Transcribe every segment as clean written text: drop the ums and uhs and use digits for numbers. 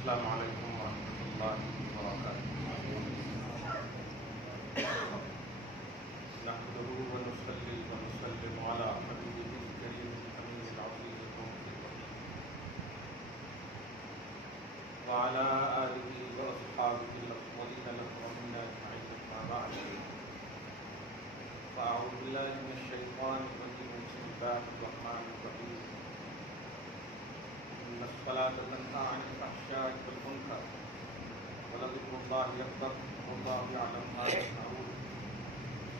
السلام علیکم ورحمۃ اللہ وبرکاتہ۔ نحمده ونصلي ونسلم على حبيبه الكريم الأمين العظيم الموت الوحيد وعلى آله وأصحابه الأفضلين الأكرمين أجمعين، أما بعد فأعوذ بالله من الشيطان الرجيم، بسم الله الرحمن الرحيم. إن الصلاة تنهى عن الفحشاء والمنكر ولذكر الله أكبر والله يعلم ما تصنعون.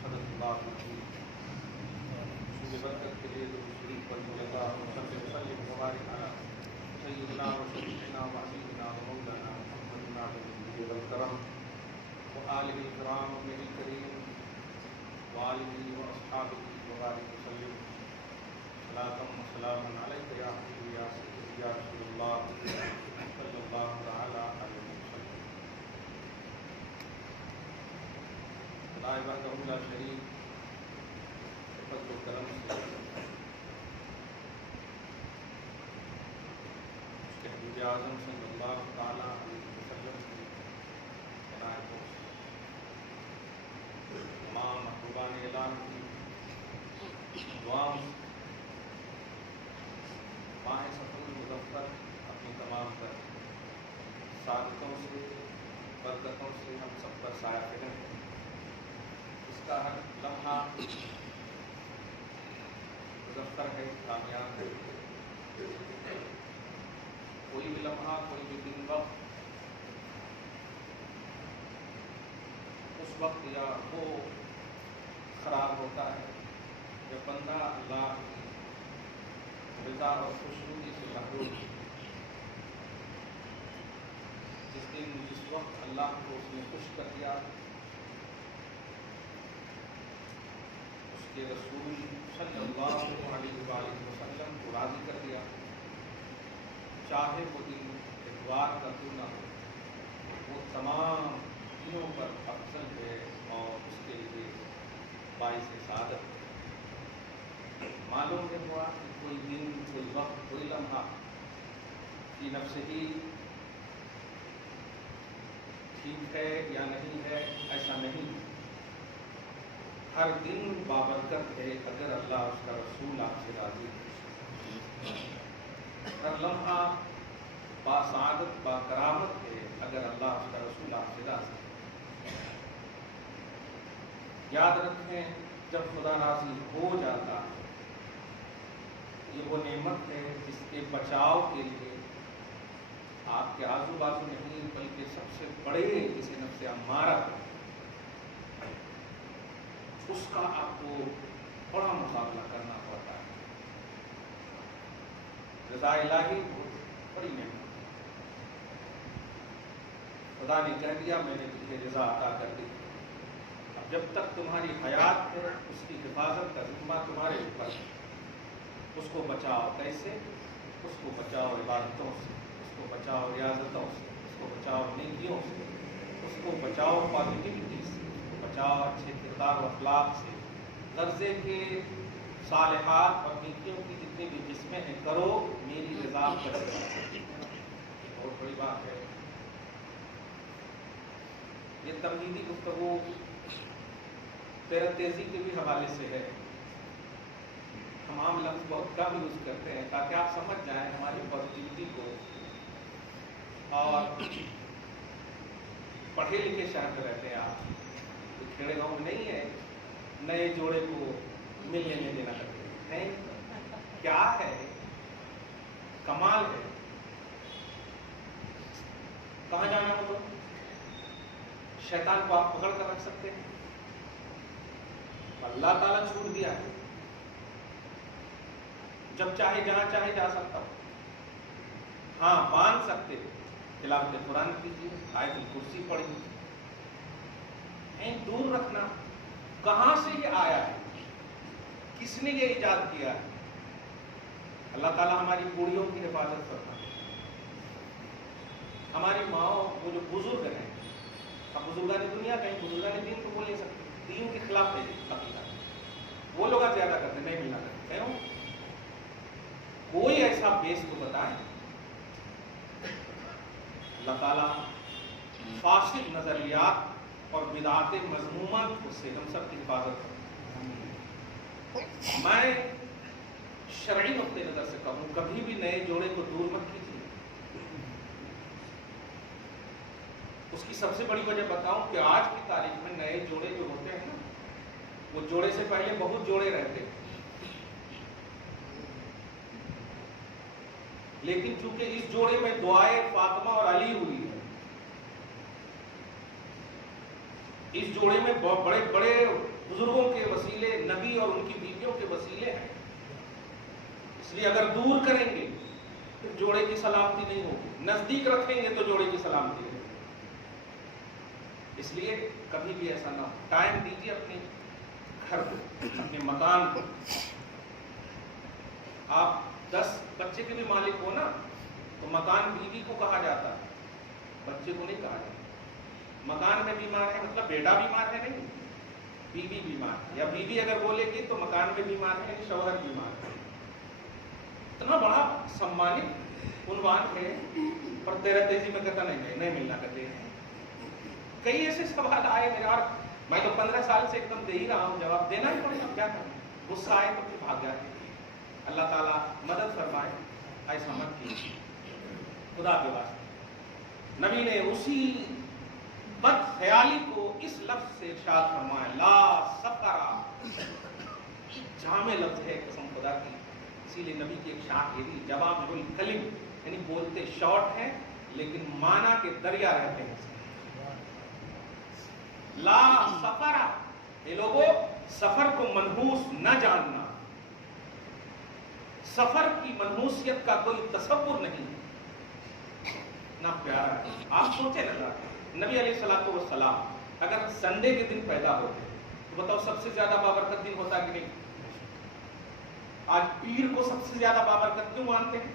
صدق الله العظيم. رسول برکت کے لیے درود شریف پر وسلم وبارک علی سیدنا و شفیعنا و حبیبنا و مولانا محمد النبی الکرم وآلہ الکرام ابن الکریم وآلہ واصحابہ وبارک وسلم. صلاۃ و سلام علیک یا حبیبی یا سیدی یا رسول اللہ صلی اللہ تعالی علیہ وسلم. خدا وحدہ لا شریک کے فضل و کرم سے اس کے حبیب اعظم صلی اللہ تعالی علیہ وسلم کی عنایتوں سے تمام محبوبان اعلان کی دعاؤں سے ماہ سفر مظفر اپنی تمام تر سعادتوں سے برکتوں سے ہم سب پر سایہ فکن ہے. اس کا ہر لمحہ مظفر ہے، کامیاب ہے. کوئی بھی لمحہ، کوئی بھی دن وقت اس وقت یا وہ خراب ہوتا ہے جب بندہ اللہ کی رضا اور خوشنودی سے محروم. جس دن جس وقت اللہ کو اس نے خوش کر دیا، اس کے رسول صلی اللہ علیہ وآلہ وسلم کو راضی کر دیا، چاہے وہ دن اتوار کا کیوں نہ ہو، وہ تمام دنوں پر افضل ہے اور اس کے لیے باعث سعادت ہے. معلوم ہے ہوا کہ کوئی دن، کوئی وقت، کوئی لمحہ کی نفس ہی ٹھیک ہے یا نہیں ہے، ایسا نہیں. ہر دن بابرکت ہے اگر اللہ اس کا رسول آپ سے راضی ہے. ہر لمحہ باسعادت باکرامت ہے اگر اللہ اس کا رسول آپ سے راضی ہے. یاد رکھیں، جب خدا راضی ہو جاتا ہے، یہ وہ نعمت ہے جس کے بچاؤ کے لیے آپ کے آزو بازو نہیں بلکہ سب سے بڑے جسے نفس امارہ ہے اس کا آپ کو بڑا مقابلہ کرنا پڑتا ہے. رضا الہی بہت بڑی نعمت ہے. خدا نے کہہ دیا میں نے تجھے رضا عطا کر دی. اب جب تک تمہاری حیات ہے اس کی حفاظت کا ذمہ تمہارے اوپر ہے. اس کو بچاؤ. کیسے؟ اس کو بچاؤ عبادتوں سے، اس کو بچاؤ ریاضتوں سے، اس کو بچاؤ نیکیوں سے، اس کو بچاؤ پازیٹیوٹی سے، اس کو بچاؤ اچھے کردار و اخلاق سے. درجے کے صالحات اور نیکیوں کی جتنی بھی قسمیں ہیں کرو، میری رضا پر. بہت بڑی بات ہے. یہ تمہیدی گفتگو تیرا تیزی کے بھی حوالے سے ہے. ہم عام لفظ بہت کم یوز کرتے ہیں تاکہ آپ سمجھ جائیں ہماری پازیٹیوٹی کو. اور پڑھے لکھے شہر میں رہتے ہیں آپ، تو کھیڑے گاؤں میں نہیں ہے نئے جوڑے کو ملنے میں دینا کرتے ہیں. کیا ہے؟ کمال ہے. کہاں جانا ہو تو شیطان کو آپ پکڑ کر رکھ سکتے ہیں. اللہ تعالیٰ چھوٹ دیا ہے، جب چاہے جہاں چاہے جا سکتا ہو. ہاں باندھ سکتے ہو، تلاوت قرآن کیجیے، آیت الکرسی پڑھیے. دور رکھنا کہاں سے یہ آیا ہے؟ کس نے یہ ایجاد کیا ہے؟ اللہ تعالیٰ ہماری بوڑھیوں کی حفاظت کرتا ہے. ہماری ماں، وہ جو بزرگ ہیں، اب بزرگان دنیا کہیں بزرگان دین تو بول نہیں سکتے، دین کے خلاف ہے عقیدہ. وہ لوگ زیادہ کرتے نہیں ملنا کرتے. کیوں؟ کوئی ایسا بیس کو بتائیں اللہ تعالیٰ فاسد نظریات اور بدعات مذمومہ سے ہم سب کی حفاظت کرے۔ میں شرعی نقطۂ نظر سے کہوں، کبھی بھی نئے جوڑے کو دور مت کیجیے۔ اس کی سب سے بڑی وجہ بتاؤں کہ آج کی تاریخ میں نئے جوڑے جو ہوتے ہیں نا، وہ جوڑے سے پہلے بہت جوڑے رہتے ہیں، لیکن چونکہ اس جوڑے میں دعائے فاطمہ اور علی ہوئی ہے، اس جوڑے میں بڑے بڑے بزرگوں کے وسیلے، نبی اور ان کی بیویوں کے وسیلے ہیں، اس لیے اگر دور کریں گے پھر جوڑے کی سلامتی نہیں ہوگی، نزدیک رکھیں گے تو جوڑے کی سلامتی ہوگی۔ اس لیے کبھی بھی ایسا نہ ہو، ٹائم دیجیے اپنے گھر کو، اپنے مکان کو۔ آپ 10 بچے کے بھی مالک ہو نا، تو مکان بیوی کو کہا جاتا ہے، بچے کو نہیں کہا جاتا۔ مکان میں بیمار ہے مطلب بیٹا بیمار ہے نہیں، بیوی بیمار ہے، یا بیوی اگر بولے گی تو مکان میں بیمار ہے، شوہر بیمار ہے۔ اتنا بڑا سمانت عنوان ہے، اور تیرا تیزی میں کہتا نہیں ملنا کرتے ہیں۔ کئی ایسے سوال آئے میرے، اور میں تو 15 سال سے ایک دم دے ہی رہا ہوں، جواب دینا ہی پڑے گا، کیا کریں، غصہ آئے تو پھر بھاگ جاتے۔ اللہ تعالیٰ مدد فرمائے، ایسا مت کیجیے خدا کے واسطے۔ نبی نے اسی بد خیالی کو اس لفظ سے ارشاد فرمایا، لا سفرا، جامع لفظ ہے قسم خدا کی، اسی لیے نبی کی ایک شان یہ تھی، جواب الکلم، یعنی بولتے شارٹ ہیں لیکن معنی کے دریا رہتے ہیں۔ لا سفرا، یہ لوگوں سفر کو منحوس نہ جاننا، سفر کی منحوسیت کا کوئی تصور نہیں، نہ پیارا ہے۔ آپ سوچیں نا، نبی علیہ السلام اگر سنڈے کے دن پیدا ہوتے تو بتاؤ سب سے زیادہ بابرکت دن ہوتا کہ نہیں؟ آج پیر کو سب سے زیادہ بابرکت کیوں مانتے ہیں؟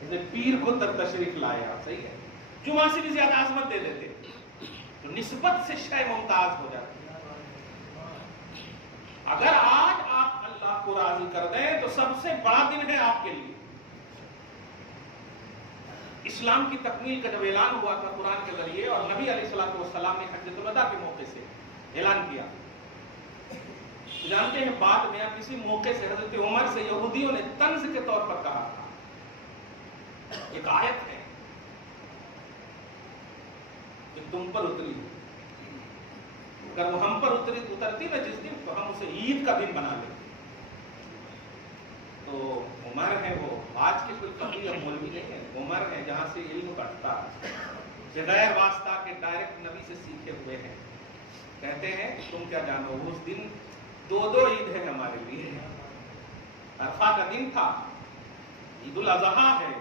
جیسے پیر کو تشریف لائے آپ، صحیح ہے، جمعہ سے بھی زیادہ عظمت دے دیتے، تو نسبت سے شے ممتاز ہو جاتی ہے۔ اگر آج آپ اللہ کو راضی کر دیں تو سب سے بڑا دن ہے آپ کے لیے۔ اسلام کی تکمیل کا جب اعلان ہوا تھا قرآن کے ذریعے، اور نبی علیہ السلام نے حجۃ الوداع کے موقع سے اعلان کیا، جانتے ہیں بعد میں کسی موقع سے حضرت عمر سے یہودیوں نے طنز کے طور پر کہا تھا، ایک آیت ہے کہ تم پر اتری، اگر وہ ہم پر اترتی نا جس دن، تو ہم اسے عید کا دن بنا لیتے۔ تو عمر ہے، وہ آج کے کوئی فقیہ یا مولوی نہیں ہے، عمر ہے جہاں سے علم بڑھتا ہے، بغیر واسطہ کے ڈائریکٹ نبی سے سیکھے ہوئے ہیں۔ کہتے ہیں تم کیا جانو، اس دن 2 عید ہے ہمارے لیے، عرفہ کا دن تھا، عید الاضحیٰ ہے،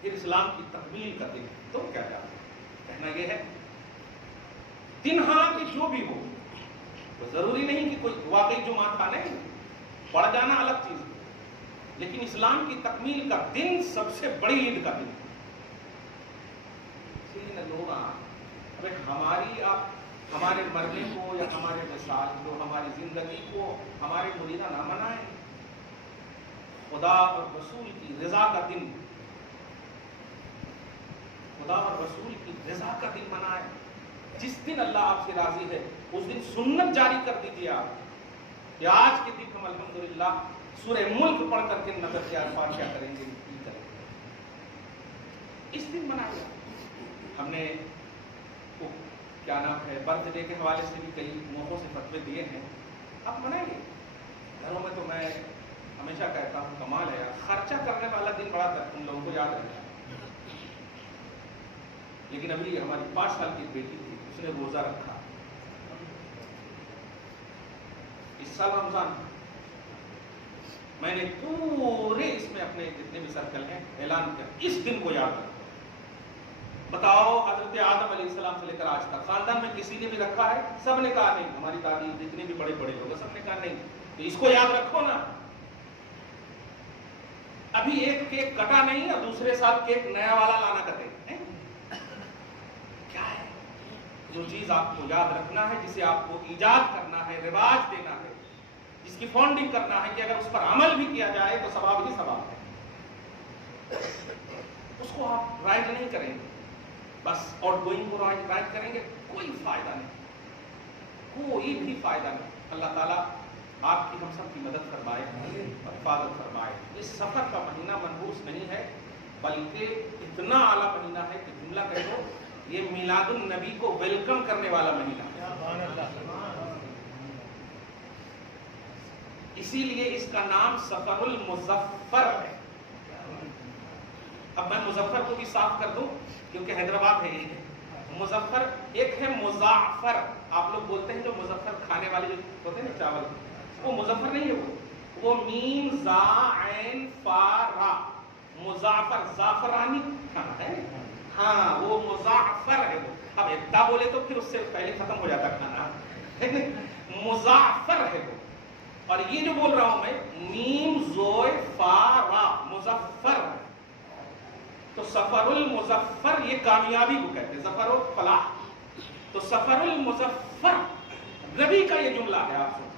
پھر اسلام کی تکمیل کا دن، تم کیا جانو۔ کہنا یہ ہے دن ہاں کہ جو بھی ہو، تو ضروری نہیں کہ کوئی واقعی جمعہ تھا، نہیں، پڑھ جانا الگ چیز ہے، لیکن اسلام کی تکمیل کا دن سب سے بڑی عید کا دن۔ اسی لیے لوگ ہمارے مرنے کو یا ہمارے وصال کو، ہماری زندگی کو ہمارے مریدہ نہ منائیں، خدا اور رسول کی رضا کا دن، خدا اور رسول کی رضا کا دن منائیں۔ جس دن اللہ آپ سے راضی ہے اس دن سنت جاری کر دیجیے آپ کہ آج کے دن ہم الحمدللہ سورہ ملک پڑھ کر کے نظر کے عرفات کیا کریں گے، اس دن منائیں۔ ہم نے کیا نام ہے برتھ ڈے کے حوالے سے بھی کئی موقعوں سے فتوے دیے ہیں، آپ منائیے گھروں میں۔ تو میں ہمیشہ کہتا ہوں کمال ہے یار، خرچہ کرنے والا دن بڑا تھا، تم لوگوں کو یاد رکھنا۔ لیکن ابھی ہماری 5 سال کی بیٹی تھی، اس نے روزہ رکھا، اس سال رمضان، میں نے پورے اس میں اپنے جتنے بھی سرکل ہیں اعلان کیا اس دن کو یاد رکھو۔ بتاؤ حضرت آدم علیہ السلام سے لے کر آج تک خاندان میں کسی نے بھی رکھا ہے؟ سب نے کہا نہیں، ہماری دادی جتنے بھی بڑے بڑے لوگ سب نے کہا نہیں، تو اس کو یاد رکھو نا۔ ابھی ایک کیک کٹا نہیں اور دوسرے سال کیک نیا والا لانا کہتے ہیں، کیا ہے؟ جو چیز آپ کو یاد رکھنا ہے، جسے آپ کو ایجاد کرنا ہے، رواج دینا ہے، جس کی فاؤنڈنگ کرنا ہے کہ اگر اس پر عمل بھی کیا جائے تو ثواب ہی ثواب ہے، اس کو آپ رائج نہیں کریں گے۔ بس آؤٹ گوئنگ کو رائٹ کریں گے، کوئی فائدہ نہیں، کوئی بھی فائدہ نہیں۔ اللہ تعالیٰ آپ کی ہم سب کی مدد فرمائے اور حفاظت فرمائے۔ اس سفر کا مہینہ منحوس نہیں ہے، بلکہ اتنا اعلیٰ مہینہ ہے کہ جملہ کہہ دو یہ میلاد النبی کو ویلکم کرنے والا مہینہ ہے۔ اسی لیے اس کا نام سفر المظفر ہے۔ اب میں مظفر کو بھی صاف کر دوں کیونکہ حیدرآباد ہے یہ مظفر، ایک ہے مزعفر، آپ لوگ بولتے ہیں جو مظفر کھانے والے جو ہوتے ہیں نا چاول، وہ مظفر نہیں ہے، وہ میم زا عین فا را، مزعفر زعفرانی کھانا ہے، ہاں وہ مزعفر ہے۔ وہ اب ابتا بولے تو پھر اس سے پہلے ختم ہو جاتا کھانا، مزعفر ہے وہ۔ اور یہ جو بول رہا ہوں میں میم زوئے فا را مظفر، تو سفر المظفر یہ کامیابی کو کہتے ہیں، ظفر و فلاح، تو سفر المظفر نبی کا یہ جملہ ہے۔ آپ سنیں،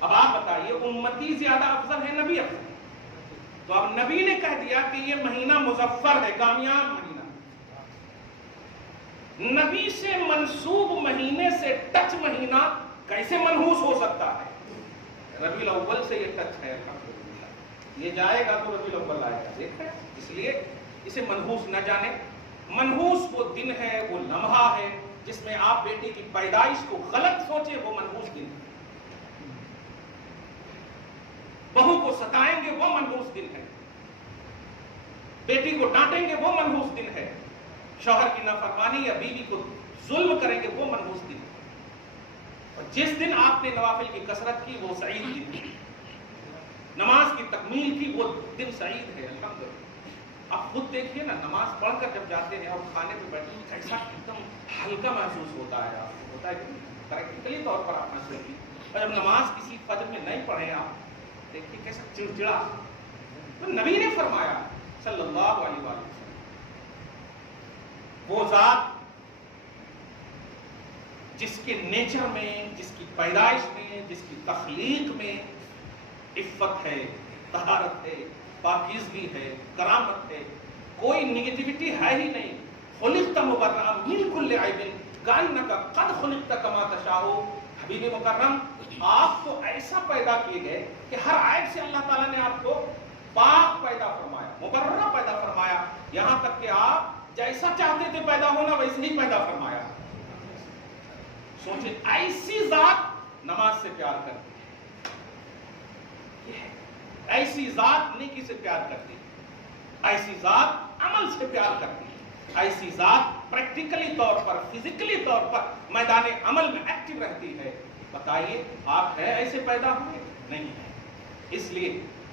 اب آپ بتائیے امتی زیادہ افضل ہے نبی افضل؟ تو اب نبی نے کہہ دیا کہ یہ مہینہ مظفر ہے، کامیاب مہینہ۔ نبی سے منسوب مہینے سے ٹچ مہینہ کیسے منحوس ہو سکتا ہے؟ ربیع الاول سے یہ ٹچ ہے، الحمدللہ۔ یہ جائے گا تو ربیع الاول آئے گا، دیکھیں، اس لیے اسے منحوس نہ جانے۔ منحوس وہ دن ہے، وہ لمحہ ہے جس میں آپ بیٹی کی پیدائش کو غلط سوچیں، وہ منحوس دن ہے۔ بہو کو ستائیں گے وہ منحوس دن ہے، بیٹی کو ڈانٹیں گے وہ منحوس دن ہے، شوہر کی نافرمانی یا بیوی کو ظلم کریں گے وہ منحوس دن ہے۔ اور جس دن آپ نے نوافل کی کثرت کی وہ سعید دن ہے، نماز کی تکمیل کی وہ دن سعید ہے، الحمدللہ۔ آپ خود دیکھیے نا، نماز پڑھ کر جب جاتے ہیں اور کھانے پہ بیٹھے ہیں کیسا ایک دم ہلکا محسوس ہوتا ہے، آپ کو ہوتا ہے کہ پریکٹیکلی طور پر آپ محسوس کی، اور جب نماز کسی فجر میں نہیں پڑھیں آپ دیکھیے کیسا چڑچڑا۔ تو نبی نے فرمایا صلی اللہ علیہ وسلم، وہ ذات جس کے نیچر میں، جس کی پیدائش میں، جس کی تخلیق میں عفت ہے، طہارت ہے، پاکیزگی ہے، کرامت ہے، کوئی نیگیٹیوٹی ہے ہی نہیں۔ خلقت مبرأ من کل عیب کأنک قد خلقت کما تشاء۔ حبیب مکرم، آپ کو ایسا پیدا کیے گئے کہ ہر عیب سے اللہ تعالیٰ نے آپ کو پاک پیدا فرمایا، مبرہ پیدا فرمایا، یہاں تک کہ آپ جیسا چاہتے تھے پیدا ہونا ویسے ہی پیدا فرمایا۔ سوچیں، ایسی ذات نماز سے پیار کرتی ہے، ایسی ذات نیکی سے پیار کرتی ہے، ایسی ذات عمل سے پیار کرتی ہے، ایسی ذات پریکٹیکلی طور پر، فزیکلی طور پر میدان عمل میں ایکٹیو رہتی ہے۔ بتائیے آپ ہیں ایسے پیدا ہوئے؟ نہیں ہے۔ اس لیے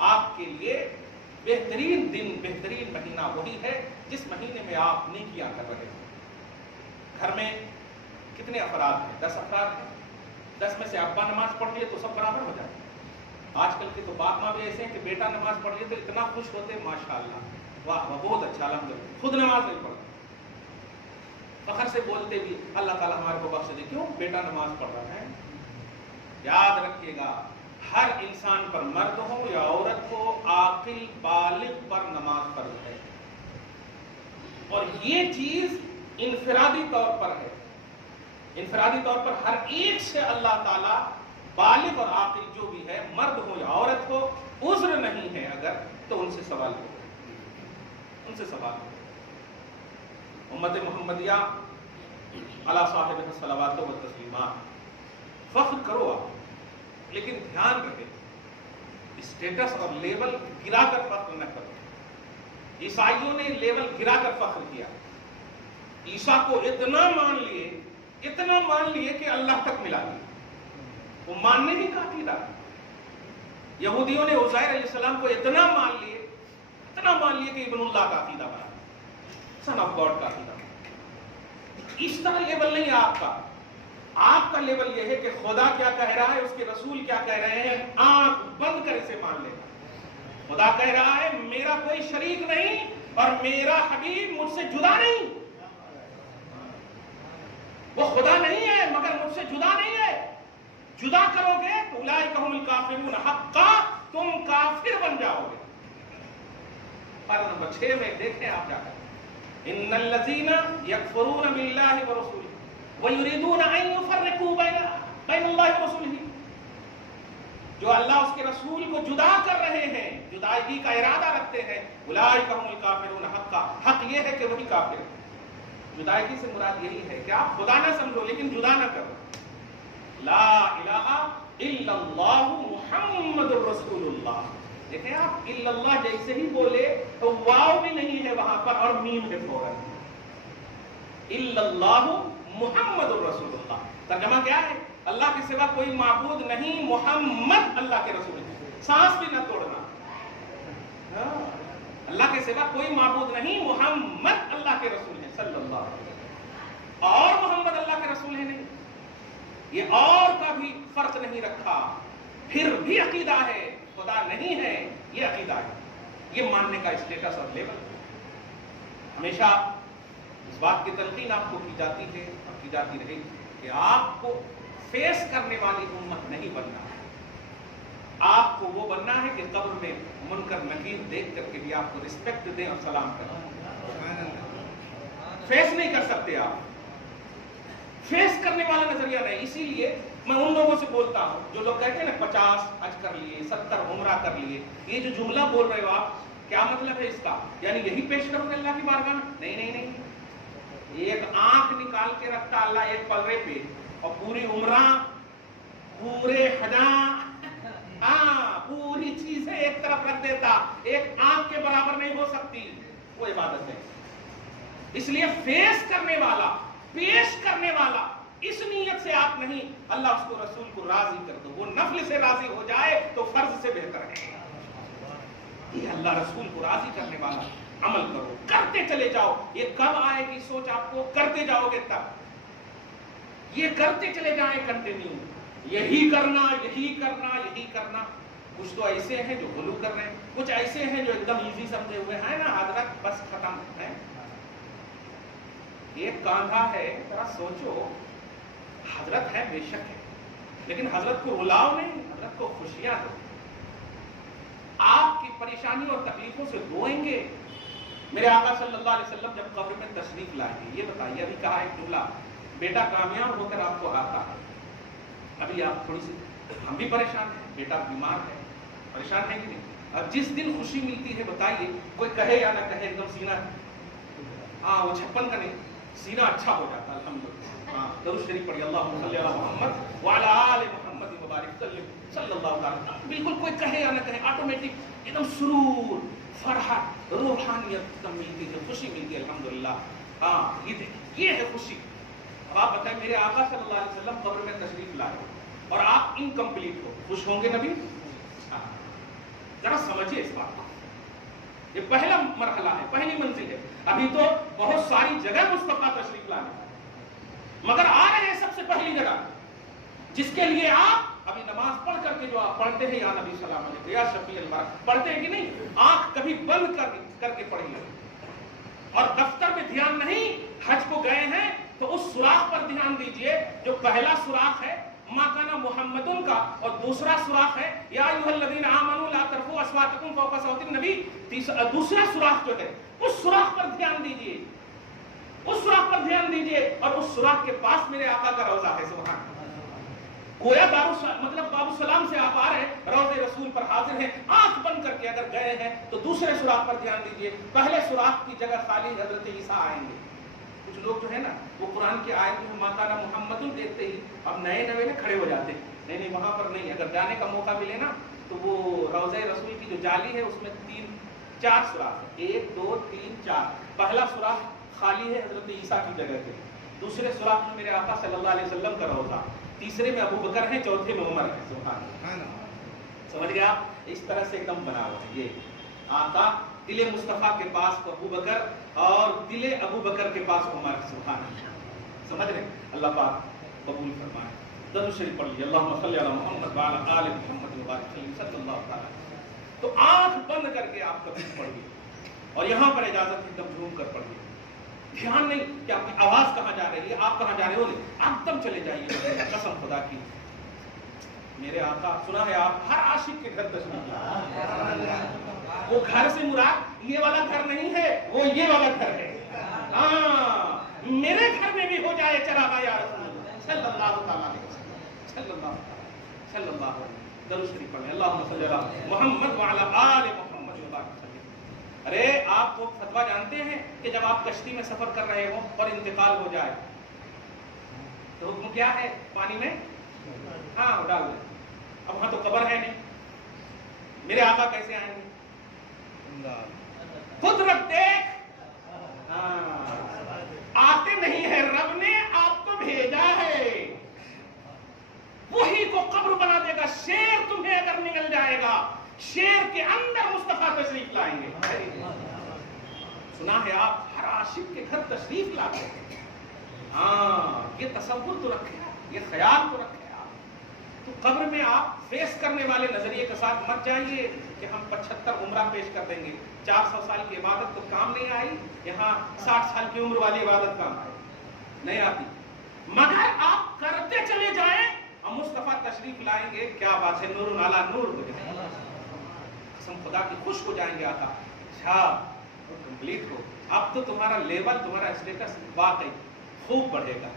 آپ کے لیے بہترین دن، بہترین مہینہ وہی ہے جس مہینے میں آپ نیکیاں کر رہے ہیں۔ گھر میں کتنے افراد ہیں؟ 10 افراد ہیں، 10 میں سے ابا نماز پڑھ لیے تو سب برابر ہو جائے۔ آج کل کے تو باپ ماں بھی ایسے ہیں کہ بیٹا نماز پڑھ لیے تو اتنا خوش ہوتے ہیں، ماشاءاللہ، واہ واہ بہت اچھا، الحمدللہ، خود نماز نہیں پڑھتا، فخر سے بولتے بھی اللہ تعالیٰ ہمارے کو بخش دے، کیوں؟ بیٹا نماز پڑھ رہا ہے۔ یاد رکھیے گا، ہر انسان پر، مرد ہو یا عورت ہو، عاقل بالغ پر نماز فرض ہے، اور یہ چیز انفرادی طور پر ہے۔ انفرادی طور پر ہر ایک سے اللہ تعالیٰ بالغ اور عاقل جو بھی ہے، مرد ہو یا عورت ہو، عذر نہیں ہے اگر تو ان سے سوال ہو، ان سے سوال ہو۔ امت محمدیہ علی صاحب الصلوات و التسلیمات، فخر کرو آپ، لیکن دھیان رکھے اسٹیٹس اور لیول گرا کر فخر نہ کرو۔ عیسائیوں نے لیول گرا کر فخر کیا، عیسیٰ کو اتنا مان لیے کہ اللہ تک ملا دیا، وہ ماننے ہی کا عقیدہ۔ یہودیوں نے عزیر علیہ السلام کو اتنا مان لیے کہ ابن اللہ کا عقیدہ بنا، سن آف گاڈ کا عقیدہ بنا۔ اس طرح لیول نہیں ہے آپ کا، آپ کا لیول یہ ہے کہ خدا کیا کہہ رہا ہے، اس کے رسول کیا کہہ رہے ہیں، آنکھ بند کر اسے مان لینا۔ خدا کہہ رہا ہے میرا کوئی شریک نہیں اور میرا حبیب مجھ سے جدا نہیں، وہ خدا نہیں ہے مگر مجھ سے جدا نہیں ہے، جدا کرو گے تو اولئک ھم الکافرون حقا، تم کافر بن جاؤ گے۔ پارہ نمبر 6 میں دیکھیں آپ جا کر، ان الذین یکفرون باللہ ورسولہ ویریدون ان یفرقوا بین اللہ ورسولہ، جو اللہ اس کے رسول کو جدا کر رہے ہیں، جدائیگی کا ارادہ رکھتے ہیں، اولئک هم الکافرون حقا، حق یہ ہے کہ وہی کافر ہیں۔ جدائیگی سے مراد یہی ہے کہ آپ خدا نہ سمجھو لیکن جدا نہ کرو۔ لا الہ الا اللہ محمد الرسول اللہ، دیکھیں آپ الا اللہ جیسے ہی بولے تو واو بھی نہیں ہے وہاں پر اور میم ہے فوراً، الا اللہ محمد الرسول اللہ۔ ترجمہ کیا ہے؟ اللہ کے سوا کوئی معبود نہیں، محمد اللہ کے رسول ہے۔ سانس بھی نہ توڑنا، اللہ کے سوا کوئی معبود نہیں، محمد اللہ کے رسول ہے صلی اللہ علیہ وسلم۔ اور محمد اللہ کے رسول ہے نہیں، یہ اور کا بھی فرق نہیں رکھا، پھر بھی عقیدہ ہے، خدا نہیں ہے، یہ عقیدہ ہے، یہ ماننے کا اسٹیٹس اور لیول۔ ہمیشہ اس بات کی تلقین آپ کو کی جاتی ہے اور کی جاتی رہے گی کہ آپ کو فیس کرنے والی امت نہیں بننا ہے، آپ کو وہ بننا ہے کہ قبر میں منکر نکیر دیکھ کر کے بھی آپ کو رسپیکٹ دیں اور سلام کریں۔ فیس نہیں کر سکتے آپ، فیس کرنے والا نظریہ نہیں۔ اسی لیے میں ان لوگوں سے بولتا ہوں جو لوگ کہتے ہیں نا 50 حج کر لیے، 70 عمرہ کر لیے، یہ جو جملہ بول رہے ہو آپ، کیا مطلب ہے اس کا؟ یعنی یہی پیش کرو گے اللہ کی بارگاہ میں؟ نہیں نہیں نہیں، ایک آنکھ نکال کے رکھتا اللہ ایک پلڑے پہ، اور پوری عمرہ، پورے حجاں، پوری چیزیں ایک طرف رکھ دیتا، ایک آنکھ کے برابر نہیں ہو سکتی، وہ عبادت ہے۔ اس لیے فیس کرنے والا، پیش کرنے والا، اس نیت سے آپ نہیں، اللہ اس کو رسول کو راضی کر دو، وہ نفل سے راضی ہو جائے تو فرض سے بہتر ہے۔ یہ اللہ رسول کو راضی کرنے والا عمل کرو، کرتے چلے جاؤ۔ یہ کب آئے گی سوچ آپ کو؟ کرتے جاؤ گے تب، یہ کرتے چلے جائیں کنٹینیو، یہی کرنا یہی کرنا یہی کرنا۔ کچھ تو ایسے ہیں جو غلو کر رہے ہیں، کچھ ایسے ہیں جو ایک دم ایزی سمجھے ہوئے ہیں نا، حضرت بس ختم ہے۔ ایک کاندھا ہے، ذرا سوچو، حضرت ہے بے شک ہے، لیکن حضرت کو رلاؤ نہیں، حضرت کو خوشیاں دو۔ آپ کی پریشانی اور تکلیفوں سے روئیں گے۔ میرے آقا صلی اللہ علیہ وسلم جب قبر میں تشریف لائیں گے، یہ بتائیے، ابھی کہا ایک جملہ، بیٹا کامیاب ہو کر آپ کو آتا ہے، ابھی آپ تھوڑی سی، ہم بھی پریشان ہیں، بیٹا بیمار ہے، پریشان ہے کہ نہیں؟ اب جس دن خوشی ملتی ہے بتائیے، کوئی کہے یا نہ کہے، ایک دم سینہ، وہ 56 کا نہیں، سینہ اچھا ہو جاتا ہے الحمدللہ۔ درود شریف پڑھی، اللہم صلی علی محمد وعلی آل محمد مبارک صلی اللہ تعالیٰ، بالکل کوئی کہے یا نہ کہے، آٹومیٹک ایک دم سرور، فرحت، روحانیت ملتی ہے، خوشی ملتی ہے الحمدللہ۔ یہ دیکھیں، یہ ہے خوشی۔ اب آپ بتائیں، میرے آقا صلی اللہ علیہ وسلم قبر میں تشریف لائے اور آپ انکمپلیٹ ہو، خوش ہوں گے نبی؟ ذرا سمجھیے اس بات کو، یہ پہلا مرحلہ ہے، پہلی منزل ہے۔ ابھی تو بہت ساری جگہ مصطفیٰ تشریف لائے، مگر آ رہے ہیں سب سے پہلی جگہ جس کے لیے آپ ابھی نماز پڑھ کر کے جو آپ پڑھتے ہیں، یا نبی سلام علیکم یا شفیع الورى، پڑھتے ہیں کہ نہیں؟ آنکھ کبھی بند کر کے پڑھیے، اور دفتر میں دھیان نہیں، حج کو گئے ہیں تو اس سوراخ پر دھیان دیجئے جو پہلا سوراخ ہے ما کان محمد کا، اور دوسرا سوراخ ہے یا ایھا الذین آمنوا لا ترفعوا اصواتکم فوق صوت النبی، دوسرا سوراخ جو ہے اس سوراخ پر دھیان دیجئے، اس سوراخ پر دھیان دیجئے، اور اس سوراخ کے پاس میرے آقا کا روضہ ہے، سبحان اللہ۔ گویا مطلب باب السلام سے آپ آ رہے ہیں، روضہ رسول پر حاضر ہیں، آنکھ بند کر کے اگر گئے ہیں تو دوسرے سوراخ پر دھیان دیجئے، پہلے سوراخ کی جگہ خالی حضرت عیسیٰ آئیں گے۔ کچھ لوگ جو ہے نا، وہ قرآن کی آیت میں ما کان محمد دیکھتے ہی اب نئے نوے کھڑے ہو جاتے ہیں، نہیں نہیں وہاں پر نہیں، اگر جانے کا موقع ملے نا تو وہ روضہ رسول کی جو جالی ہے اس میں 4 سوراخ ہے، 1 2 3 4، پہلا سوراخ خالی ہے حضرت عیسیٰ کی جگہ پہ، دوسرے سوراخ میں میرے آقا صلی اللہ علیہ وسلم کا روضہ، تیسرے میں ابو بکر ہے، چوتھے میں عمر ہے، سبحان اللہ۔ سمجھ گیا؟ اس طرح سے ایک دم بنا ہوا ہے یہ آقا، دل مصطفیٰ کے پاس ابو بکر اور دل ابو بکر کے پاس عمر، سبحان اللہ۔ سمجھ رہے؟ اللہ پاک قبول فرمائے۔ درود شریف پڑھ لیجیے، اللہم صلی علی محمد وعلی آل محمد وبارک صلی اللہ تعالیٰ۔ تو آنکھ بند کر کے آپ کبھی پڑھیے، اور یہاں پر اجازت ایک دم جھوم کر پڑھیے، دھیان نہیں کہ آپ کی آواز کہاں جا رہی ہے، آپ کہاں جا رہے ہو، آپ دم چلے جائیے، قسم خدا کی۔ میرے آقا، سنا ہے آپ ہر عاشق کے گھر تشریف لائے، وہ گھر سے مراد یہ والا گھر نہیں ہے، وہ یہ والا گھر ہے، ہاں میرے گھر میں بھی ہو جائے چراغا یا رسول اللہ صلی اللہ تعالیٰ علیہ وسلم صلی اللہ علیہ وسلم. درود شریف پڑھیں. اللہم صلی علی محمد وعلی آل محمد وبارک وسلم. ارے آپ وہ فتویٰ جانتے ہیں کہ جب آپ کشتی میں سفر کر رہے ہو اور انتقال ہو جائے تو حکم کیا ہے؟ پانی میں ہاں ڈال دیں. اب وہاں تو قبر ہے نہیں, میرے آقا کیسے آئیں گے؟ قدرت دیکھ, آتے نہیں ہے, رب نے آپ کو بھیجا ہے, وہی کو قبر بنا دے گا. شیر تمہیں اگر نکل جائے گا, شیر کے اندر مصطفیٰ تشریف لائیں گے. سنا ہے آپ ہر عاشق کے گھر تشریف لاتے ہیں. ہاں یہ تصور تو رکھے آپ, یہ خیال تو رکھے آپ. تو قبر میں آپ فیس کرنے والے نظریے کے ساتھ مت جائیے کہ ہم 75 عمرہ پیش کر دیں گے. 400 سال کی عبادت تو کام نہیں آئی, یہاں 60 سال کی عمر والی عبادت کام آئی, نہیں آتی. مگر آپ کرتے چلے جائیں, ہم مصطفیٰ تشریف لائیں گے. کیا بات ہے, نور علی نور ہو جائے گا. قسم خدا کی خوش ہو جائیں گے آقا. اچھا کمپلیٹ ہو, اب تو تمہارا لیول, تمہارا اسٹیٹس واقعی خوب بڑھے گا.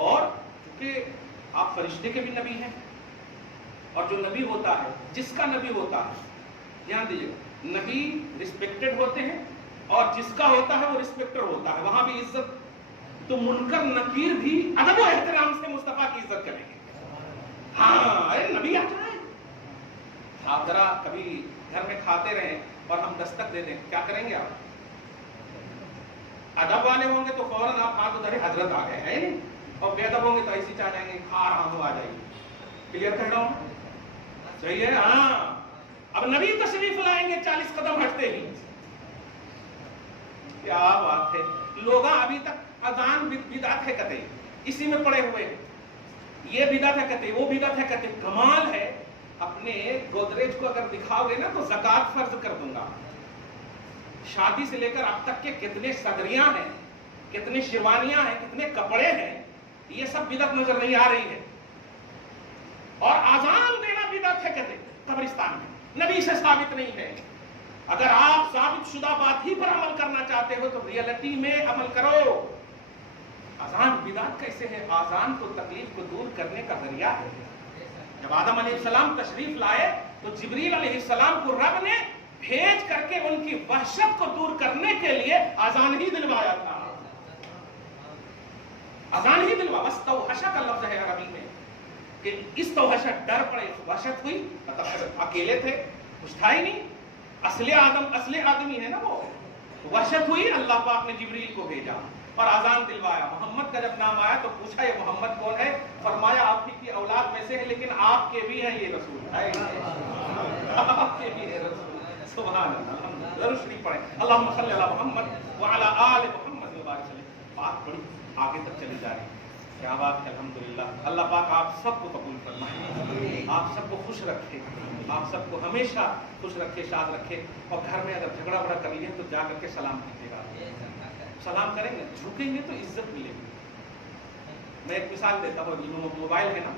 اور چونکہ آپ فرشتے کے بھی نبی ہیں, اور جو نبی ہوتا ہے, جس کا نبی ہوتا ہے, دھیان دیجیے, نبی رسپیکٹڈ ہوتے ہیں, اور جس کا ہوتا ہے وہ رسپیکٹڈ ہوتا ہے, وہاں بھی عزت. تو منکر نکیر بھی ادب و احترام سے مصطفیٰ کی عزت کریں گے. ہاں ارے نبی آتا ہے. آپ ذرا کبھی گھر میں کھاتے رہیں اور ہم دستک دے دیں, کیا کریں گے آپ؟ ادب والے ہوں گے تو فوراً آپ ہاتھ ادھر حضرت آ گئے ہیں, اور بے ادب ہوں گے تو ایسی چاہ جائیں گے کھا رہا ہوں, آ جائیے. کلیئر کہہ رہا ہوں, صحیح ہے. ہاں اب نبی تشریف لائیں گے 40 قدم ہٹتے ہی. کیا بات ہے. لوگ ابھی تک اذان بدعت ہے کہتے, اسی میں پڑے ہوئے ہیں. یہ بدعت ہے کہتے, وہ بدعت ہے کہتے. کمال ہے, اپنے گودریج کو اگر دکھاؤ گے نا تو زکات فرض کر دوں گا. شادی سے لے کر اب تک کے کتنے صدریاں ہیں, کتنی شیروانیاں ہیں, کتنے کپڑے ہیں, یہ سب بدعت نظر نہیں آ رہی ہے. اور اذان دینا بدعت ہے کہتے قبرستان میں, نبی سے ثابت نہیں ہے. اگر آپ ثابت شدہ بات ہی پر عمل کرنا چاہتے ہو تو ریئلٹی میں عمل کرو. اذان بدعت کیسے ہے؟ اذان کو تکلیف کو دور کرنے کا ذریعہ ہے. جب آدم علیہ السلام تشریف لائے تو جبریل علیہ السلام کو رب نے بھیج کر کے ان کی وحشت کو دور کرنے کے لیے اذان ہی دلوایا تھا. اذان ہی دلوا. واستوحش کا لفظ ہے عربی میں کہ استوحش ڈر پڑے, وحشت ہوئی, مطلب اکیلے تھے, کچھ تھا ہی نہیں, اصل آدمی ہے نا وہ. وحشت ہوئی, اللہ پاک نے جبریل کو بھیجا اور اذان دلوایا. محمد کا جب نام آیا تو پوچھا یہ محمد کون ہے؟ فرمایا آپ کی اولاد میں سے ہے, لیکن آپ کے بھی ہیں یہ رسول ہے, آپ کے بھی ہے رسول. سبحان اللہ. ضرور شریف پڑھیں. اللہم صلی علی محمد وعلی آل محمد وبارک وسلم. بات بڑی آگے تک چلی جا رہی ہے. کیا بات ہے, الحمدللہ. اللہ پاک آپ سب کو قبول فرمائے, آپ سب کو خوش رکھے, آپ سب کو ہمیشہ خوش رکھے, شاد رکھے. اور گھر میں اگر جھگڑا بڑا کر لیے تو جا کر کے سلام کیجیے گا. سلام کریں گے, جھکیں گے تو عزت ملے گی. میں ایک مثال دیتا ہوں. موبائل ہے نا,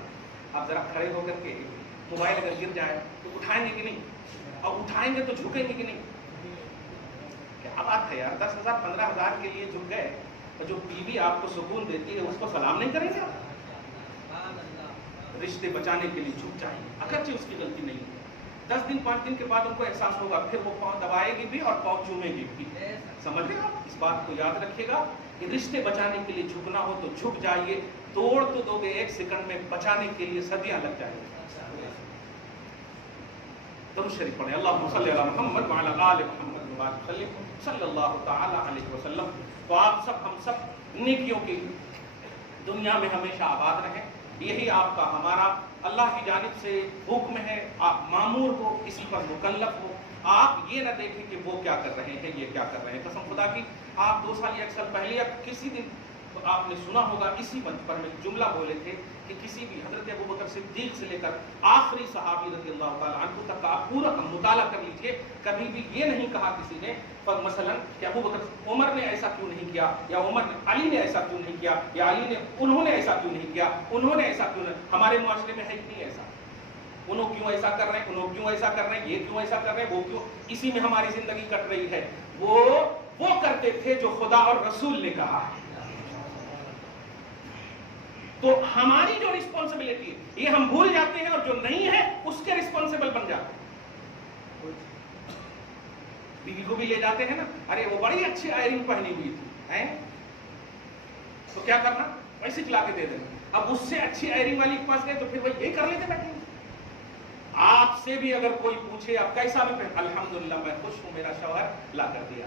آپ ذرا کھڑے ہو کر کے موبائل اگر گر جائے تو اٹھائیں گے کہ نہیں, اور اٹھائیں گے تو جھکیں گے کہ نہیں. کیا بات ہے یار, 10,000 15,000 کے لیے جھک گئے, تو جو بیوی آپ کو سکون دیتی ہے اس کو سلام نہیں کریں گے آپ؟ رشتے بچانے کے لیے جھک جائیں, اگرچہ اس کی غلطی نہیں ہے. 10 دن 5 دن کے بعد ان کو احساس ہوگا, پھر وہ پاؤں دبائے گی بھی اور پاؤں چومے گی بھی. سمجھ رہے آپ, اس بات کو یاد رکھیے گا کہ رشتے بچانے کے لیے جھکنا ہو تو جھک جائیے. توڑ تو دو گے 1 سیکنڈ میں, بچانے کے لیے صدیاں لگ جائیں گے. درود شریف پڑھیں. اللہم صلی علی محمد وعلی آل محمد وبارک وسلم صلی اللہ تعالی علیہ وسلم. تو آپ سب, ہم سب نیکیوں کی دنیا میں ہمیشہ آباد رہیں, یہی آپ کا ہمارا اللہ کی جانب سے حکم ہے. آپ معمور ہو, اسی پر مکلف ہو. آپ یہ نہ دیکھیں کہ وہ کیا کر رہے ہیں, یہ کیا کر رہے ہیں. قسم خدا کی, آپ 2 سال یا 1 سال پہلے یا کسی دن تو آپ نے سنا ہوگا, اسی منچ پر میں جملہ بولے تھے کہ کسی بھی حضرت ابوبکر صدیق سے لے کر آخری صحابی رضی اللہ تعالیٰ عنہ تک کا آپ پورا مطالعہ کر لیجئے. کبھی بھی یہ نہیں کہا کسی نے مثلا کہ ابوبکر عمر نے ایسا کیوں نہیں کیا, یا عمر نے علی نے ایسا کیوں نہیں کیا, یا علی نے انہوں نے ایسا کیوں نہیں کیا, انہوں نے ایسا کیوں نہیں. ہمارے معاشرے میں ہے ہی نہیں ایسا. انہوں کیوں ایسا کر رہے ہیں, انہوں کیوں ایسا کر رہے ہیں, یہ کیوں ایسا کر رہے ہیں, وہ کیوں. اسی میں ہماری زندگی کٹ رہی ہے. وہ کر کرتے تھے جو خدا اور رسول نے کہا ہے. تو ہماری جو رسپانسبلٹی ہے یہ ہم بھول جاتے ہیں، اور جو نہیں ہے اس کے رسپانسبل بن جاتے ہیں. بیوی کو بھی لے جاتے ہیں نا، ارے وہ بڑی اچھی آئرنگ پہنی ہوئی تھی، تو کیا کرنا، ویسے چلا کے دے دینا. اب اس سے اچھی آئرنگ والی کے پاس گئے تو پھر وہ یہی کر لیتے بیٹھے. آپ سے بھی اگر کوئی پوچھے آپ کیسا بھی پہن، الحمدللہ میں خوش ہوں، میرا شوہر لا کر دیا،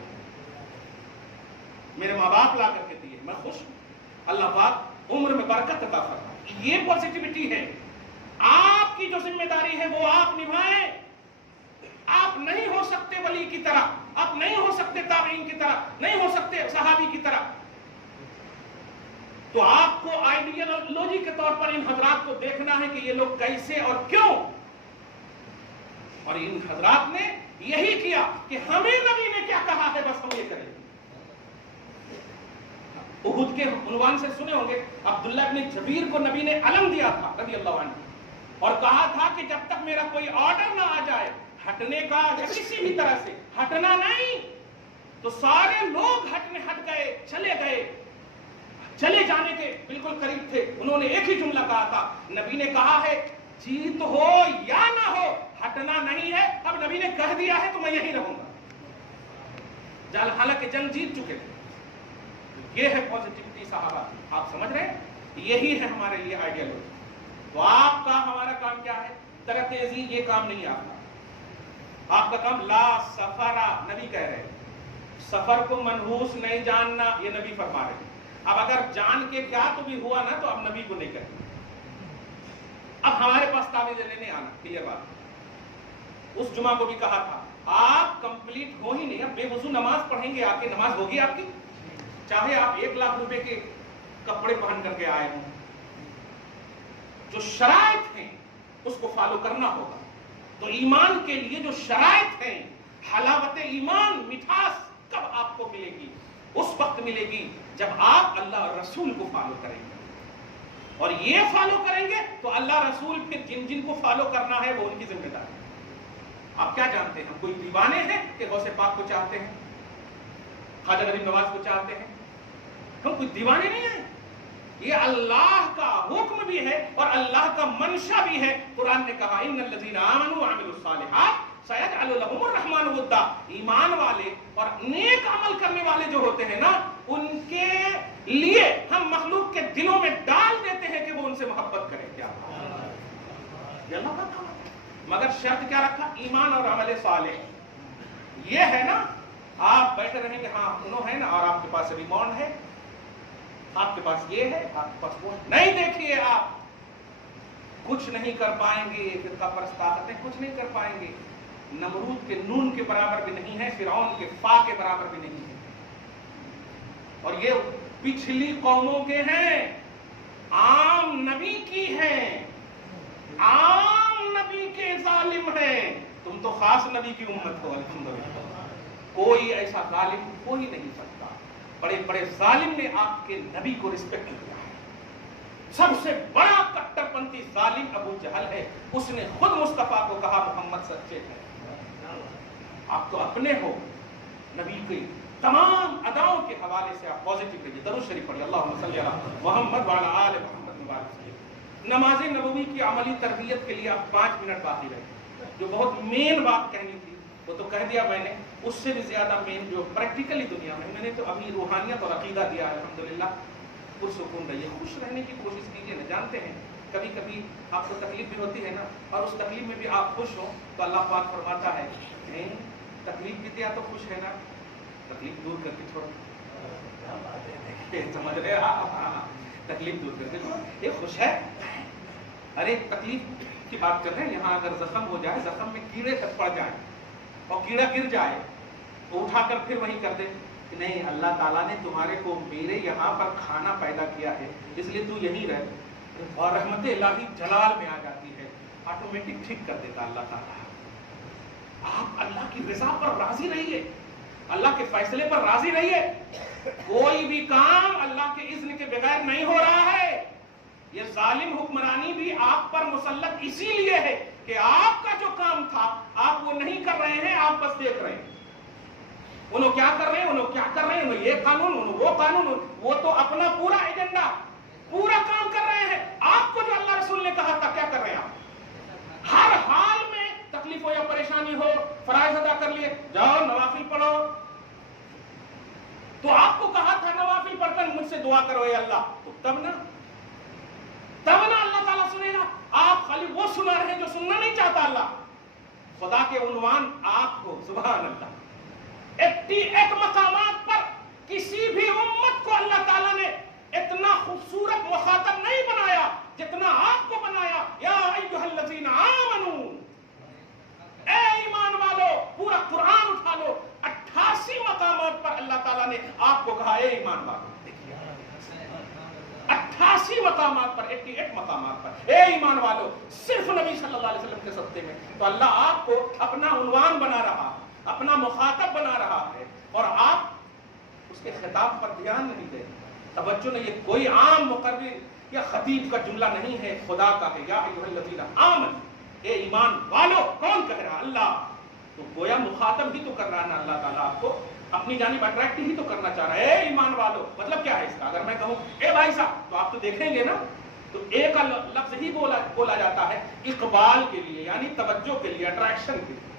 میرے ماں باپ لا کر کے دیے، میں خوش ہوں، اللہ پاک عمر میں برکت عطا فرمائے. یہ پازیٹیوٹی ہے. آپ کی جو ذمہ داری ہے وہ آپ نبھائیں. آپ نہیں ہو سکتے ولی کی طرح، آپ نہیں ہو سکتے تابعین کی طرح، نہیں ہو سکتے صحابی کی طرح. تو آپ کو آئیڈیالوجی کے طور پر ان حضرات کو دیکھنا ہے کہ یہ لوگ کیسے اور کیوں. اور ان حضرات نے یہی کیا کہ ہمیں نبی نے کیا کہا ہے بس ہم یہ کریں. احد کے عنوان سے سنے ہوں گے، عبداللہ ابن جبیر کو نبی نے علم دیا تھا رضی اللہ عنہ، اور کہا تھا کہ جب تک میرا کوئی آرڈر نہ آ جائے ہٹنے کا یا کسی بھی طرح سے ہٹنا نہیں. تو سارے لوگ ہٹ گئے، چلے گئے، چلے جانے کے بالکل قریب تھے. انہوں نے ایک ہی جملہ کہا تھا، نبی نے کہا ہے جیت ہو یا نہ ہو ہٹنا نہیں ہے. اب نبی نے کہہ دیا ہے تو میں یہی رہوں گا. حالانکہ جنگ جیت چکے تھے. یہ ہے پازیٹیوٹی صحابہ. آپ سمجھ رہے ہیں؟ یہی ہے ہمارے لیے آئیڈیالوجی. تو آپ کا ہمارا کام کیا ہے؟ طرح تیزی یہ کام نہیں آتا. آپ کا کام لا سفرا، نبی کہہ رہے ہیں سفر کو منحوس نہیں جاننا، یہ نبی فرما رہے ہیں. اب اگر جان کے کیا تو بھی ہوا نا تو اب نبی کو نہیں کہتے. اب ہمارے پاس تعویذ لینے آنا، کلیئر بات. اس جمعہ کو بھی کہا تھا آپ کمپلیٹ ہو ہی نہیں، اب بے وضو نماز پڑھیں گے، آپ کی نماز ہوگی آپ کی، چاہے آپ 1 لاکھ روپے کے کپڑے پہن کر کے آئے ہوں. جو شرائط ہیں اس کو فالو کرنا ہوگا. تو ایمان کے لیے جو شرائط ہیں، حلاوت ایمان، مٹھاس کب آپ کو ملے گی؟ اس وقت ملے گی جب آپ اللہ اور رسول کو فالو کریں گے. اور یہ فالو کریں گے تو اللہ رسول پھر جن جن کو فالو کرنا ہے وہ ان کی ذمہ داری. آپ کیا جانتے ہیں؟ کوئی دیوانے ہیں کہ غوث پاک کو چاہتے ہیں، خواجہ غریب نواز کو چاہتے ہیں؟ ہم کوئی دیوانے نہیں ہیں. یہ اللہ کا حکم بھی ہے اور اللہ کا منشا بھی ہے. قرآن نے کہا ان الذین آمنوا وعملوا الصالحات سیجعل لهم الرحمن ودا. ایمان والے اور نیک عمل کرنے والے جو ہوتے ہیں نا، ان کے لیے ہم مخلوق کے دلوں میں ڈال دیتے ہیں کہ وہ ان سے محبت کریں. کیا یہ اللہ کا کام ہے. مگر شرط کیا رکھا؟ ایمان اور عمل صالح. یہ ہے نا، آپ بیٹھے رہیں گے ہاں انہوں ہے نا، اور آپ کے پاس ریمونڈ ہے، آپ کے پاس یہ ہے، آپ کے پاس وہ نہیں. دیکھیے آپ کچھ نہیں کر پائیں گے. فرقہ پرست طاقتیں کچھ نہیں کر پائیں گے. نمرود کے نون کے برابر بھی نہیں ہے، فرعون کے فا کے برابر بھی نہیں ہے. اور یہ پچھلی قوموں کے ہیں، عام نبی کی ہیں، عام نبی کے ظالم ہیں. تم تو خاص نبی کی امت ہو الحمدللہ. کوئی ایسا ظالم کوئی نہیں سکتا. بڑے بڑے ظالم نے آپ کے نبی کو رسپیکٹ کیا ہے. سب سے بڑا کٹر پنتھی ظالم ابو جہل ہے. اس نے خود مصطفیٰ کو کہا محمد سچے ہیں. آپ تو اپنے ہو. نبی کی تمام اداؤں کے حوالے سے آپ پازیٹیو رہیے. درود شریف پڑھیے اللہم صلی علی محمد وعلی آل محمد مبارک وسلم. نماز نبوی کی عملی تربیت کے لیے اب 5 منٹ باقی رہے. جو بہت مین بات کہنی تھی وہ تو کہہ دیا میں نے. اس سے بھی زیادہ مین جو پریکٹیکلی دنیا میں نے تو ابھی روحانیت اور عقیدہ دیا ہے. الحمدللہ پرسکون رہیے، خوش رہنے کی کوشش کیجیے نا. جانتے ہیں کبھی کبھی آپ کو تکلیف بھی ہوتی ہے نا، اور اس تکلیف میں بھی آپ خوش ہوں تو اللہ پاک فرماتا ہے تکلیف بھی دیا تو خوش ہے نا، تکلیف دور کر کے چھوڑو. سمجھ رہے آپ؟ تکلیف دور کر کے چھوڑو، یہ خوش ہے. ارے تکلیف کی بات کر رہے ہیں. یہاں اگر زخم ہو جائے، زخم میں کیڑے تک پڑ جائیں اور کیڑا گر جائے تو اٹھا کر پھر وہی کر دے کہ نہیں اللہ تعالیٰ نے تمہارے کو میرے یہاں پر کھانا پیدا کیا ہے اس لیے تو یہیں رہ. اور رحمت الہی جلال میں آ جاتی ہے، آٹومیٹک ٹھیک کر دیتا اللہ تعالیٰ. آپ اللہ کی رضا پر راضی رہیے، اللہ کے فیصلے پر راضی رہیے. کوئی بھی کام اللہ کے اذن کے بغیر نہیں ہو رہا ہے. یہ ظالم حکمرانی بھی آپ پر مسلط اسی لیے ہے کہ آپ کا جو کام تھا آپ وہ نہیں کر رہے ہیں، آپ بس دیکھ رہے ہیں. انہوں کیا کر رہے ہیں، انہوں کیا کر رہے ہیں، قانون وہ قانون, وہ تو اپنا پورا ایجنڈا پورا کام کر رہے ہیں. آپ کو جو اللہ رسول نے کہا تھا کیا کر رہے ہیں آپ؟ ہر حال میں تکلیف ہو یا پریشانی ہو, فرائض ادا کر لیے, جاؤ نوافل پڑھو. تو آپ کو کہا تھا نوافل پڑھ کر مجھ سے دعا کرو اے اللہ, تو تب نا اللہ تعالیٰ سنے گا. آپ خالی وہ سنا رہے ہیں جو سننا نہیں چاہتا اللہ. خدا کے عنوان آپ کو, سبحان اللہ, 81 مقامات پر کسی بھی امت کو اللہ تعالیٰ نے اتنا خوبصورت مخاطب نہیں بنایا جتنا آپ کو بنایا. یا ایھا الذین آمنو, اے ایمان والو, پورا قرآن اٹھا لو, 88 مقامات پر اللہ تعالیٰ نے آپ کو کہا اے ایمان والو. 88 مقامات پر, 88 مقامات پر اے ایمان والو, صرف نبی صلی اللہ علیہ وسلم کے صدقے میں. تو اللہ آپ کو اپنا عنوان بنا رہا, اپنا مخاطب بنا رہا ہے, اور آپ اس کے خطاب پر دھیان نہیں دیں. توجہ نہیں, یہ کوئی عام مقرر یا خطیب کا جملہ نہیں ہے, خدا کا ہے. یا ایھا الذین آمنوا, اے ایمان والو. کون کہہ رہا؟ اللہ. تو گویا مخاطب ہی تو کر رہا نا اللہ تعالیٰ, آپ کو اپنی جانب اٹریکٹ ہی تو کرنا چاہ رہا ہے. اے ایمان والو, مطلب کیا ہے اس کا؟ اگر میں کہوں اے بھائی صاحب, تو آپ تو دیکھیں گے نا, تو ایک لفظ ہی بولا جاتا ہے اقبال کے لیے, یعنی توجہ کے لیے, اٹریکشن کے لیے.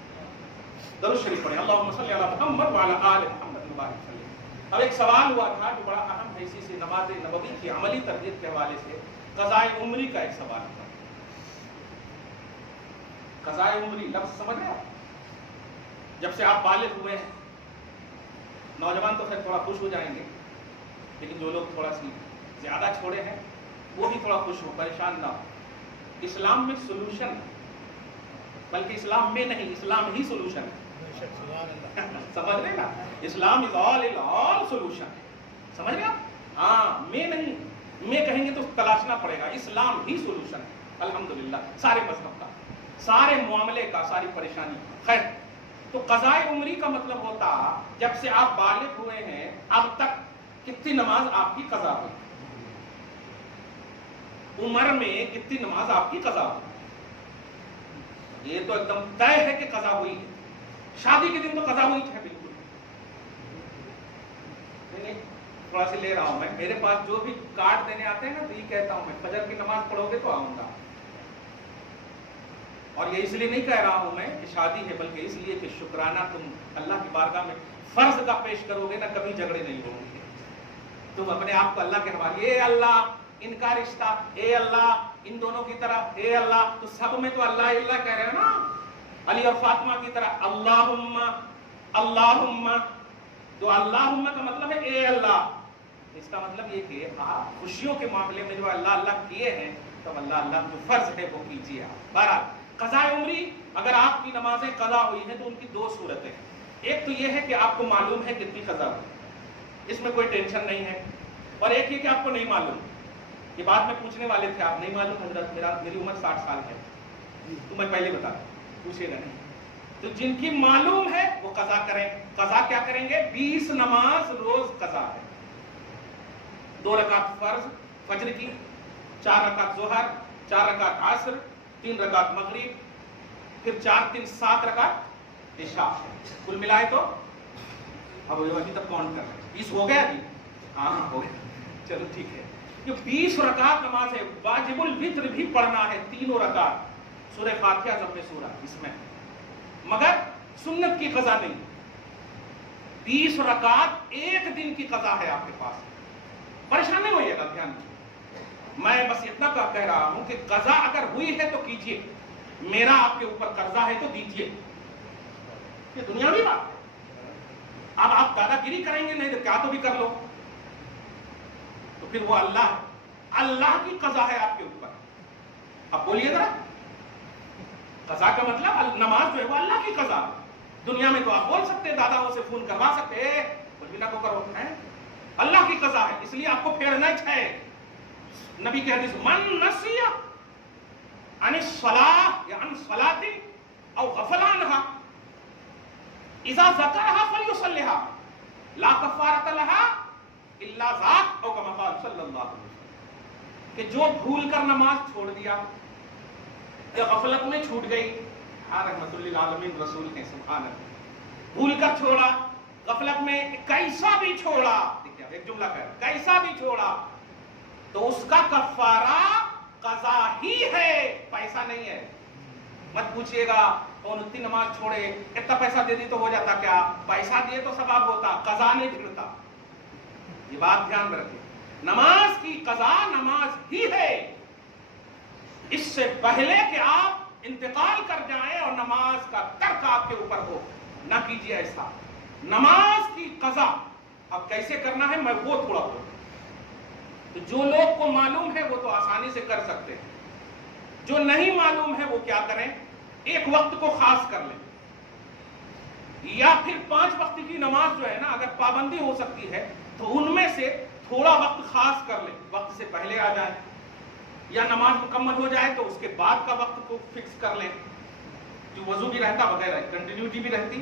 درود شریف پڑھیں, اللہم صلی علی محمد وعلی آل محمد وبارک وسلم. اب ایک سوال ہوا تھا جو بڑا اہم ہے, اسی سے نماز نبوی کی عملی تربیت کے حوالے سے قضاء عمری کا ایک سوال تھا. قضاء عمری لفظ سمجھ رہے آپ؟ جب سے آپ بالغ ہوئے ہیں, نوجوان تو پھر تھوڑا خوش ہو جائیں گے, لیکن جو لوگ تھوڑا سی زیادہ چھوڑے ہیں وہ بھی تھوڑا خوش ہو, پریشان نہ ہو. اسلام میں سولوشن ہے, بلکہ اسلام میں نہیں, اسلام ہی سولوشن ہے. سمجھ رہے نا, اسلام از آل سولوشن. سمجھ گیا؟ ہاں, میں نہیں, میں کہیں گے تو تلاشنا پڑے گا. اسلام ہی سولوشن ہے الحمدللہ, سارے مذہب کا, سارے معاملے کا, ساری پریشانی کا. خیر, تو قضاء عمری کا مطلب ہوتا جب سے آپ بالغ ہوئے ہیں اب تک کتنی نماز آپ کی قضا ہوئی, عمر میں کتنی نماز آپ کی قضا ہوئی. یہ تو ایک دم طے ہے کہ قضا ہوئی ہے. شادی کے دن تو قضا ہوئی ہے بالکل. نہیں, تھوڑا سی لے رہا ہوں میں, میرے پاس جو بھی کارڈ دینے آتے ہیں نا, تو یہ کہتا ہوں میں فجر کی نماز پڑھو گے تو آؤں گا. اور یہ اس لیے نہیں کہہ رہا ہوں میں کہ شادی ہے, بلکہ اس لیے کہ شکرانہ تم اللہ کی بارگاہ میں فرض کا پیش کرو گے نا, کبھی جھگڑے نہیں ہوں گے. تم اپنے آپ کو اللہ کے حوالے, اے اللہ ان کا رشتہ, اے اللہ ان دونوں کی طرح, اے اللہ. تو سب میں تو اللہ اللہ کہہ رہے ہیں نا, علی اور فاطمہ کی طرح اللہم اللہم. تو اللہم کا مطلب ہے اے اللہ. اس کا مطلب یہ کہ آپ خوشیوں کے معاملے میں جو اللہ اللہ کیے ہیں, تو اللہ اللہ جو فرض ہے وہ کیجیے آپ. بہرحال قضاء عمری, اگر آپ کی نمازیں قضا ہوئی ہیں تو ان کی دو صورتیں ہیں. ایک تو یہ ہے کہ آپ کو معلوم ہے کتنی قضا ہوئی, اس میں کوئی ٹینشن نہیں ہے. اور ایک یہ کہ آپ کو نہیں معلوم. یہ بات میں پوچھنے والے تھے, آپ نہیں معلوم حضرت, میری عمر 60 سال ہے, تو میں پہلے بتا دوں, پوچھے گا نہیں. تو جن کی معلوم ہے وہ قضا کریں. قضا کیا کریں گے؟ 20 نماز روز قضا ہے. 2 رکعت فرض فجر کی, 4 رکعت ظہر, 4 رکعت عصر, 3 رکعت مغرب, پھر 4 3 7 رکعت عشاء. کل ملائے تو اب ابھی تک کاؤنٹ کر رہے ہیں, 20 ہو گیا جی؟ ہاں ہو گیا, چلو ٹھیک ہے. یہ 20 رکعت نماز ہے. واجب الوتر بھی پڑھنا ہے, 3 رکعت, سورہ فاتحہ ضم سورہ اس میں, مگر سنت کی قضا نہیں. 20 رکعت ایک دن کی قضا ہے آپ کے پاس. پریشان نہیں ہوئیے گا, دھیان دیجیے. میں بس اتنا کہہ رہا ہوں کہ قضا اگر ہوئی ہے تو کیجیے, میرا آپ کے اوپر قرضہ ہے تو دیجیے. یہ دنیاوی بات ہے. اب آپ دادا گیری کریں گے نہیں تو کیا تو بھی کر لو, تو پھر وہ اللہ ہے, اللہ کی قضا ہے آپ کے اوپر. اب بولیے ذرا, قضا کا مطلب نماز جو ہے وہ اللہ کی قضا. دنیا میں تو آپ بول سکتے, داداؤں سے فون کروا سکتے, کچھ بھی نہ کو کرو, ہے اللہ کی قضا ہے, اس لیے آپ کو پھیرنا ہے. نبی کی حدیث, من نسی عن الصلاۃ یا عن صلاۃ او غفل عنها اذا ذکرها فلیصلیها لا کفارۃ لها الا ذاک او کما قال صلی اللہ علیہ وسلم. کہ جو بھول کر نماز چھوڑ دیا یا غفلت میں چھوٹ گئی, رحمت للعالمین رسول ہیں, سبحان اللہ, بھول کر چھوڑا غفلت میں کیسا بھی چھوڑا، دیکھیں ایک جملہ کہہ کیسا بھی چھوڑا تو اس کا کفارہ قضا ہی ہے، پیسہ نہیں ہے۔ مت پوچھئے گا کون اتنی نماز چھوڑے اتنا پیسہ دے دی تو ہو جاتا کیا؟ پیسہ دیے تو ثواب ہوتا، قضا نہیں پھرتا۔ یہ بات دھیان میں رکھیں، نماز کی قضا نماز ہی ہے۔ اس سے پہلے کہ آپ انتقال کر جائیں اور نماز کا ترک آپ کے اوپر ہو، نہ کیجیے ایسا۔ نماز کی قضا اب کیسے کرنا ہے میں وہ تھوڑا بولوں۔ تو جو لوگ کو معلوم ہے وہ تو آسانی سے کر سکتے ہیں، جو نہیں معلوم ہے وہ کیا کریں؟ ایک وقت کو خاص کر لیں، یا پھر 5 وقت کی نماز جو ہے نا اگر پابندی ہو سکتی ہے تو ان میں سے تھوڑا وقت خاص کر لیں، وقت سے پہلے آ جائیں یا نماز مکمل ہو جائے تو اس کے بعد کا وقت کو فکس کر لیں، جو وضو بھی رہتا وغیرہ، کنٹینیوٹی بھی رہتی،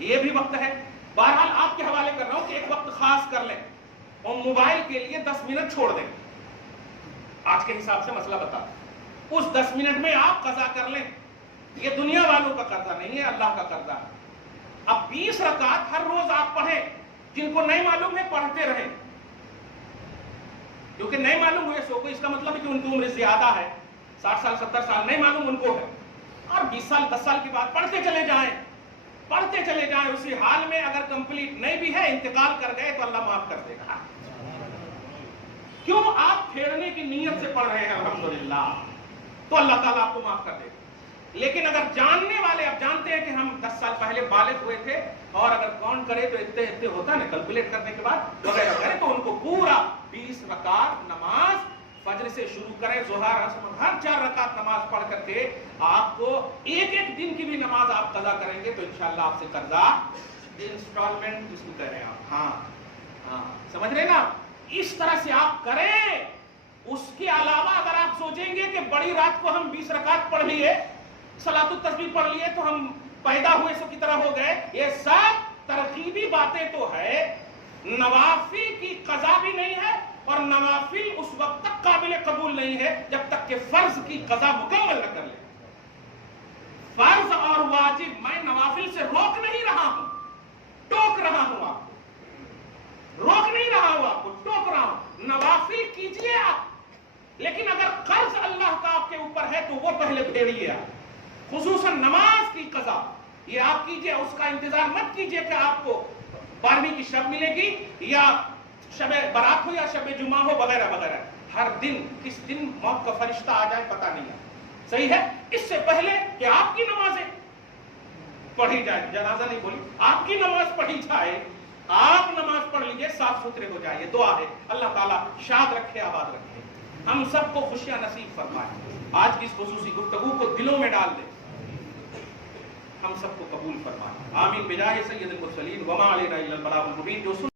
یہ بھی وقت ہے۔ بہرحال آپ کے حوالے کر رہا ہوں کہ ایک وقت خاص کر لیں اور موبائل کے لیے 10 منٹ چھوڑ دیں، آج کے حساب سے مسئلہ بتا، اس 10 منٹ میں آپ قضا کر لیں۔ یہ دنیا والوں کا قرضہ نہیں ہے، اللہ کا قرضہ ہے۔ اب 20 رکعت ہر روز آپ پڑھیں، جن کو نہیں معلوم ہے پڑھتے رہیں، کیونکہ نہیں معلوم ہوئے سو کو اس کا مطلب ہے کہ ان کی عمر زیادہ ہے، 60 سال 70 سال نہیں معلوم ان کو ہے، اور 20 سال 10 سال کی بات پڑھتے چلے جائیں، پڑھتے چلے جائیں۔ اسی حال میں اگر کمپلیٹ نہیں بھی ہے، انتقال کر گئے تو اللہ معاف کر دے گا۔ کیوں؟ آپ پھیرنے کی نیت سے پڑھ رہے ہیں الحمدللہ، تو اللہ تعالیٰ آپ کو معاف کر دے گا۔ لیکن اگر جاننے والے اب جانتے ہیں کہ ہم 10 سال پہلے بالغ ہوئے تھے اور اگر کاؤنٹ کرے تو اتنے ہوتا ہے نا کیلکولیٹ کرنے کے بعد وغیرہ وغیرہ، تو ان کو پورا 20 رکعت نماز فجر سے شروع کریں، ظہر عصر ہر 4 رکعت نماز پڑھ کر کے آپ کو ایک دن کی بھی نماز آپ قضا کریں گے تو انشاءاللہ آپ سے قرضہ انسٹالمنٹ جس کو کہہ رہے ہیں آپ، ہاں سمجھ رہے نا؟ اس طرح سے آپ کریں۔ اس کے علاوہ اگر آپ سوچیں گے کہ بڑی رات کو ہم 20 رکعت پڑھ لیے، صلاۃ التسبیح پڑھ لیے تو ہم پیدا ہوئے سو کی طرح ہو گئے، یہ سب ترغیبی باتیں تو ہے، نوافل کی قضا بھی نہیں ہے اور نوافل اس وقت تک قابل قبول نہیں ہے جب تک کہ فرض کی قضا مکمل نہ کر لے۔ فرض اور واجب میں نوافل سے روک نہیں رہا ہوں، ٹوک رہا ہوں آپ کو، روک نہیں رہا ہوں آپ کو، ٹوک رہا ہوں۔ نوافل کیجئے آپ، لیکن اگر قرض اللہ کا آپ کے اوپر ہے تو وہ پہلے پھیریے آپ، خصوصاً نماز کی قضا یہ آپ کیجئے، اس کا انتظار مت کیجئے کہ آپ کو 12ویں کی شب ملے گی یا شب برات ہو یا شب جمعہ ہو وغیرہ وغیرہ، ہر دن کس دن موت کا فرشتہ آ جائے پتہ نہیں ہے، صحیح ہے؟ اس سے پہلے کہ آپ کی نمازیں پڑھی جائے، جنازہ نہیں بولی، آپ کی نماز پڑھی جائے، آپ نماز پڑھ لیجئے، صاف ستھرے ہو جائیے، دعا ہے اللہ تعالیٰ شاد رکھے، آباد رکھے، ہم سب کو خوشیاں نصیب فرمائے، آج کی اس خصوصی گفتگو کو دلوں میں ڈال دے، ہم سب کو قبول فرمائے، آمین بجاہ سید المرسلین وما علینا الا البلاغ المبین۔ جو